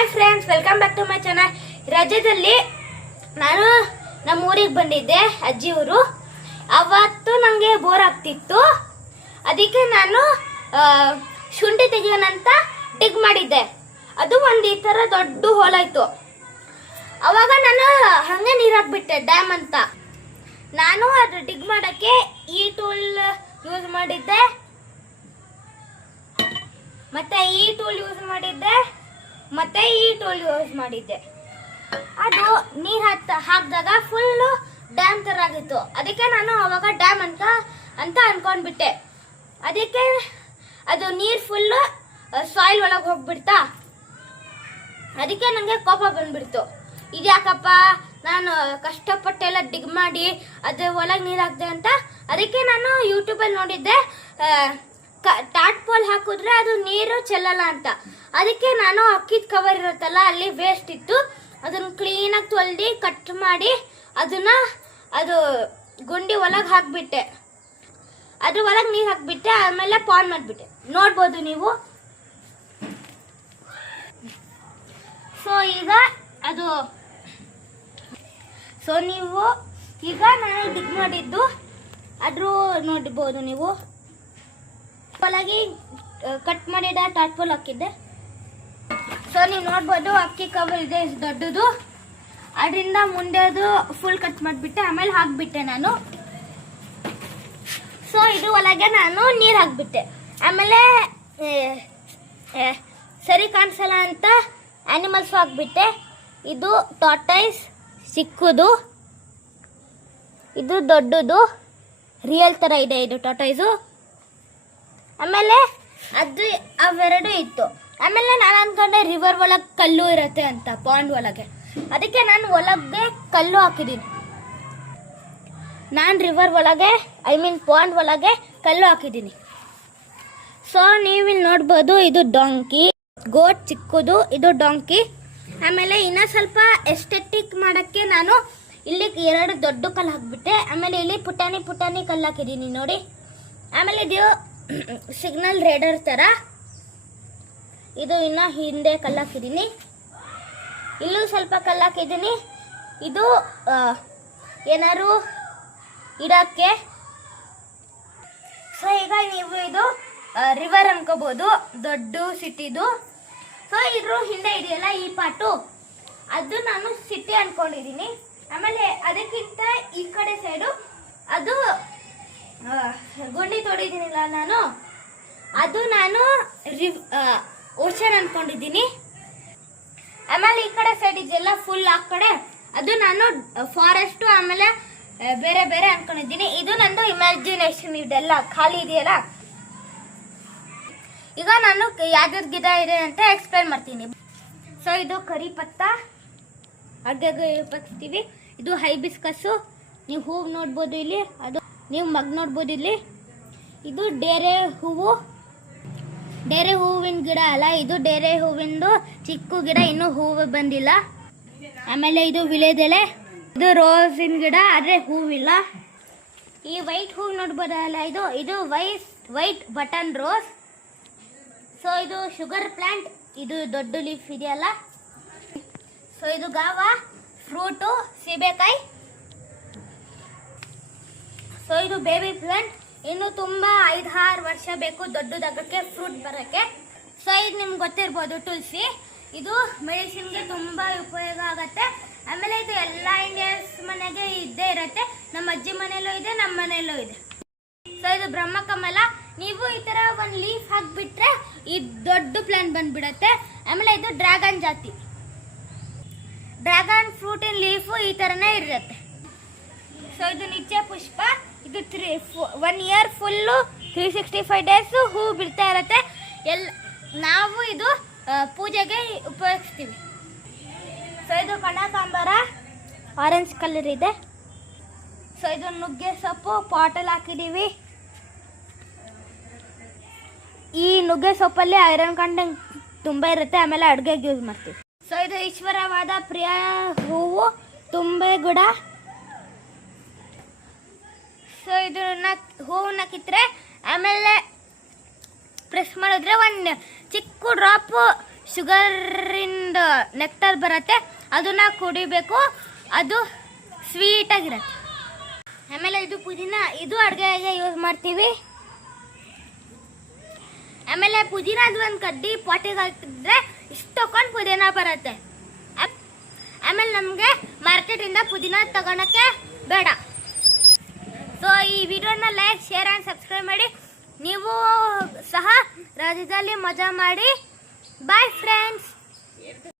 Hi friends, welcome back to my channel. ರಜದಲ್ಲಿ ನಾನು ನಮ್ಮ ಊರಿಗೆ ಬಂದಿದ್ದೆ, ಅಜ್ಜಿ ಊರು. ಅವತ್ತು ನನಗೆ ಬೋರ್ ಆಗ್ತಿತ್ತು. ಅದಕ್ಕೆ ನಾನು ಶುಂಠಿ ತೆಗಿಯೋಣಂತ ಡಿಗ್ ಮಾಡಿದ್ದೆ. ಅದು ಒಂದು ಈ ಥರ ದೊಡ್ಡ ಹೋಲಾಯ್ತು. ಅವಾಗ ನಾನು ಹಂಗೆ ನೀರು ಹಾಕ್ಬಿಟ್ಟೆ ಡ್ಯಾಮ್ ಅಂತ. ನಾನು ಅದು ಡಿಗ್ ಮಾಡೋಕ್ಕೆ ಈ ಟೂಲ್ ಯೂಸ್ ಮಾಡಿದ್ದೆ, ಮತ್ತೆ ಈ ಟೂಲ್ ಯೂಸ್ ಮಾಡಿದ್ದೆ, ಮತ್ತೆ ಈ ಟೂಲ್ ಯೂಸ್ ಮಾಡಿದ್ದೆ. ಅದು ನೀರು ಹಾಕಿದಾಗ ಫುಲ್ಲು ಡ್ಯಾಮ್ ಥರ ಆಗಿತ್ತು. ಅದಕ್ಕೆ ನಾನು ಅವಾಗ ಡ್ಯಾಮ್ ಅಂತ ಅನ್ಕೊಂಡ್ಬಿಟ್ಟೆ. ಅದಕ್ಕೆ ಅದು ನೀರು ಫುಲ್ಲು ಸಾಯಿಲ್ ಒಳಗೆ ಹೋಗ್ಬಿಡ್ತಾ. ಅದಕ್ಕೆ ನನಗೆ ಕೋಪ ಬಂದ್ಬಿಡ್ತು. ಇದ್ಯಾಕಪ್ಪ ನಾನು ಕಷ್ಟಪಟ್ಟೆಲ್ಲ ಡಿಗ್ ಮಾಡಿ ಅದು ಒಳಗೆ ನೀರು ಹಾಕಿದೆ ಅಂತ. ಅದಕ್ಕೆ ನಾನು ಯೂಟ್ಯೂಬಲ್ಲಿ ನೋಡಿದ್ದೆ, ಟಾಟ್ ಪೋಲ್ ಹಾಕಿದ್ರೆ ಅದು ನೀರು ಚೆಲ್ಲಲ್ಲ ಅಂತ. ಅದಕ್ಕೆ ನಾನು ಅಕ್ಕಿದ ಕವರ್ ಇರುತ್ತಲ್ಲ, ಅಲ್ಲಿ ವೇಸ್ಟ್ ಇತ್ತು, ಅದನ್ನು ಕ್ಲೀನಾಗಿ ತೊಳೆದು ಕಟ್ ಮಾಡಿ ಅದು ಗುಂಡಿ ಒಳಗೆ ಹಾಕಿಬಿಟ್ಟೆ. ಅದ್ರ ಒಳಗೆ ನೀರು ಹಾಕಿಬಿಟ್ಟೆ. ಆಮೇಲೆ ಪಾನ್ ಮಾಡಿಬಿಟ್ಟೆ. ನೋಡ್ಬೋದು ನೀವು. ನೀವು ಈಗ ನಾನು ಡಿಗ್ ಮಾಡಿದ್ದು ಅದ್ರ ನೋಡ್ಬೋದು ನೀವು. ಒಳಗೆ ಕಟ್ ಮಾಡಿದ ಟಾಟ್ಪೋಲ್ ಹಾಕಿದ್ದೆ. ನೀವು ನೋಡ್ಬೋದು ಅಕ್ಕಿ ಕವರ್ ಇದೆ ದೊಡ್ಡದು. ಅದರಿಂದ ಮುಂದೆ ಅದು ಫುಲ್ ಕಟ್ ಮಾಡಿಬಿಟ್ಟೆ. ಆಮೇಲೆ ಹಾಕ್ಬಿಟ್ಟೆ ನಾನು. ಇದ್ರ ಒಳಗೆ ನಾನು ನೀರು ಹಾಕ್ಬಿಟ್ಟೆ. ಆಮೇಲೆ ಸರಿ ಕಾಣಿಸಲ್ಲ ಅಂತ ಆನಿಮಲ್ಸ್ ಹಾಕ್ಬಿಟ್ಟೆ. ಇದು ಟಾರ್ಟೈಸ್ ಚಿಕ್ಕದು, ಇದು ದೊಡ್ಡದು, ರಿಯಲ್ ಥರ ಇದೆ ಇದು ಟಾರ್ಟೈಸು. ಆಮೇಲೆ ಅದು ಅವೆರಡು ಇತ್ತು. ಆಮೇಲೆ ನಾನು ಅಂದ್ಕೊಂಡೆ ರಿವರ್ ಒಳಗೆ ಕಲ್ಲು ಇರುತ್ತೆ ಅಂತ, ಪಾಂಡ್ ಒಳಗೆ. ಅದಕ್ಕೆ ನಾನು ಒಳಗೆ ಕಲ್ಲು ಹಾಕಿದ್ದೀನಿ. ನಾನು ರಿವರ್ ಒಳಗೆ ಪಾಂಡ್ ಒಳಗೆ ಕಲ್ಲು ಹಾಕಿದ್ದೀನಿ. ನೀವಿಲ್ಲಿ ನೋಡ್ಬೋದು, ಇದು ಡಾಂಕಿ, ಗೋಟ್ ಚಿಕ್ಕದು, ಇದು ಡಾಂಕಿ. ಆಮೇಲೆ ಇನ್ನೂ ಸ್ವಲ್ಪ ಎಸ್ಥೆಟಿಕ್ ಮಾಡೋಕ್ಕೆ ನಾನು ಇಲ್ಲಿ 2 ದೊಡ್ಡ ಕಲ್ಲು ಹಾಕಿಬಿಟ್ಟೆ. ಆಮೇಲೆ ಇಲ್ಲಿ ಪುಟಾಣಿ ಕಲ್ಲು ಹಾಕಿದ್ದೀನಿ ನೋಡಿ. ಆಮೇಲೆ ಇದು ಸಿಗ್ನಲ್ ರೇಡರ್ ಥರ, ಇದು ಇನ್ನು ಹಿಂದೆ ಕಲ್ಲು ಹಾಕಿದ್ದೀನಿ. ಇಲ್ಲೂ ಸ್ವಲ್ಪ ಕಲ್ಲು ಹಾಕಿದ್ದೀನಿ. ಇದು ಏನಾದ್ರು ಇಡೋಕ್ಕೆ. ಈಗ ನೀವು ಇದು ರಿವರ್ ಅನ್ಕೋಬೋದು, ದೊಡ್ಡ ಸಿಟಿದು. ಇದ್ರ ಹಿಂದೆ ಇದೆಯಲ್ಲ ಈ ಪಾಟು, ಅದು ನಾನು ಸಿಟಿ ಅನ್ಕೊಂಡಿದ್ದೀನಿ. ಆಮೇಲೆ ಅದಕ್ಕಿಂತ ಈ ಕಡೆ ಸೈಡು ಅದು ಗುಂಡಿ ತೊಡಿದ್ದೀನಿಲ್ಲ ನಾನು, ಅದು ನಾನು ಓಷನ್ ಅನ್ಕೊಂಡಿದ್ದೀನಿ. ಆಮೇಲೆ ಈ ಕಡೆ ಸೈಡ್ ಇದೆಯಲ್ಲ ಫುಲ್ ಆ ಕಡೆ, ಅದು ನಾನು ಫಾರೆಸ್ಟು ಆಮೇಲೆ ಬೇರೆ ಬೇರೆ ಅನ್ಕೊಂಡಿದ್ದೀನಿ. ಇದು ನಂದು ಇಮ್ಯಾಜಿನೇಷನ್. ಇದೆಲ್ಲ ಖಾಲಿ ಇದೆಯಲ್ಲ. ಈಗ ನಾನು ಯಾವ್ದು ಗಿಡ ಇದೆ ಅಂತ ಎಕ್ಸ್ಪ್ಲೇನ್ ಮಾಡ್ತೀನಿ. ಇದು ಕರಿ ಪತ್ತ, ಅಡ್ಗೆಗೆ ಉಪಯೋಗಿಸ್ತೀವಿ. ಇದು ಹೈಬಿಸ್ಕಸ್ಸು, ನೀವು ಹೂವು ನೋಡ್ಬೋದು ಇಲ್ಲಿ, ಅದು ನೀವು ಮಗ್ ನೋಡ್ಬೋದು ಇಲ್ಲಿ. ಇದು ಡೇರೆ ಹೂವಿನ ಗಿಡ ಅಲ್ಲ, ಇದು ಡೇರೆ ಹೂವಿಂದು ಚಿಕ್ಕ ಗಿಡ, ಇನ್ನೂ ಹೂವು ಬಂದಿಲ್ಲ. ಆಮೇಲೆ ಇದು ವಿಳೆದೆಲೆ, ಇದು ರೋಸಿನ ಗಿಡ, ಆದರೆ ಹೂವಿಲ್ಲ. ಈ ವೈಟ್ ಹೂವು ನೋಡ್ಬೋದಲ್ಲ, ಇದು ವೈಟ್ ಬಟನ್ ರೋಸ್. ಇದು ಶುಗರ್ ಪ್ಲಾಂಟ್, ಇದು ದೊಡ್ಡ ಲೀಫ್ ಇದೆಯಲ್ಲ. ಇದು ಗಾವಾ ಫ್ರೂಟು, ಸೀಬೆಕಾಯಿ. ಇದು ಬೇಬಿ ಪ್ಲಾಂಟ್, ಇನ್ನು ತುಂಬ 5-6 ವರ್ಷ ಬೇಕು ದೊಡ್ಡದಾಗಕ್ಕೆ, ಫ್ರೂಟ್ ಬರೋಕ್ಕೆ. ಇದು ನಿಮ್ಗೆ ಗೊತ್ತಿರ್ಬೋದು ತುಳಸಿ. ಇದು ಮೆಡಿಸಿನ್ಗೆ ತುಂಬ ಉಪಯೋಗ ಆಗುತ್ತೆ. ಆಮೇಲೆ ಇದು ಎಲ್ಲ ಇಂಡಿಯನ್ಸ್ ಮನೆಗೆ ಇದ್ದೇ ಇರುತ್ತೆ. ನಮ್ಮ ಅಜ್ಜಿ ಮನೆಯಲ್ಲೂ ಇದೆ, ನಮ್ಮ ಮನೆಯಲ್ಲೂ ಇದೆ. ಇದು ಬ್ರಹ್ಮಕಮಲ. ನೀವು ಈ ಥರ ಒಂದು ಲೀಫ್ ಹಾಕಿಬಿಟ್ರೆ ಈ ದೊಡ್ಡ ಪ್ಲಾಂಟ್ ಬಂದ್ಬಿಡುತ್ತೆ. ಆಮೇಲೆ ಇದು ಡ್ರ್ಯಾಗನ್ ಜಾತಿ. ಡ್ರ್ಯಾಗನ್ ಫ್ರೂಟಿನ ಲೀಫು ಈ ಥರನೇ ಇರುತ್ತೆ. ಇದು ನಿತ್ಯ ಪುಷ್ಪ. ಇದು 1 ಇಯರ್ ಫುಲ್ಲು 365 ಡೇಸು ಹೂ ಬಿಡ್ತಾ ಇರುತ್ತೆ. ನಾವು ಇದು ಪೂಜೆಗೆ ಉಪಯೋಗಿಸ್ತೀವಿ. ಇದು ಕನಕಾಂಬರ, ಆರೆಂಜ್ ಕಲರ್ ಇದೆ. ಇದು ನುಗ್ಗೆ ಸೊಪ್ಪು, ಪಾಟಲ್ಲಿ ಹಾಕಿದ್ದೀವಿ. ಈ ನುಗ್ಗೆ ಸೊಪ್ಪಲ್ಲಿ ಐರನ್ ಕಂಟೆಂಟ್ ತುಂಬ ಇರುತ್ತೆ. ಆಮೇಲೆ ಅಡುಗೆಗೆ ಯೂಸ್ ಮಾಡ್ತೀವಿ. ಇದು ಈಶ್ವರವಾದ ಪ್ರಿಯ ಹೂವು, ತುಂಬೆ ಗಿಡ. ಇದನ್ನ ಹೂವನ್ನ ಕಿತ್ತರೆ ಆಮೇಲೆ ಪ್ರೆಸ್ ಮಾಡಿದ್ರೆ ಒಂದು ಚಿಕ್ಕ ಡ್ರಾಪ್ ಶುಗರಿಂದ ನೆಕ್ಟರ್ ಬರುತ್ತೆ, ಅದನ್ನ ಕುಡಿಬೇಕು. ಅದು ಸ್ವೀಟಾಗಿರುತ್ತೆ. ಆಮೇಲೆ ಇದು ಪುದೀನ, ಇದು ಅಡುಗೆಗೆ ಯೂಸ್ ಮಾಡ್ತೀವಿ. ಆಮೇಲೆ ಪುದೀನದ ಒಂದು ಕಡ್ಡಿ ಪಾಟಿಗೆ ಹಾಕಿದ್ರೆ ಇಷ್ಟೊಂದು ಪುದೀನ ಬರುತ್ತೆ. ಆಮೇಲೆ ನಮಗೆ ಮಾರ್ಕೆಟಿಂದ ಪುದೀನ ತಗೊಳಕ್ಕೆ ಬೇಡ. ಸೊ ಈ ವಿಡಿಯೋನ ಲೈಕ್, ಶೇರ್ ಆ್ಯಂಡ್ ಸಬ್ಸ್ಕ್ರೈಬ್ ಮಾಡಿ. ನೀವು ಸಹ ರಾಜ್ಯದಲ್ಲಿ ಮಜಾ ಮಾಡಿ. Bye friends.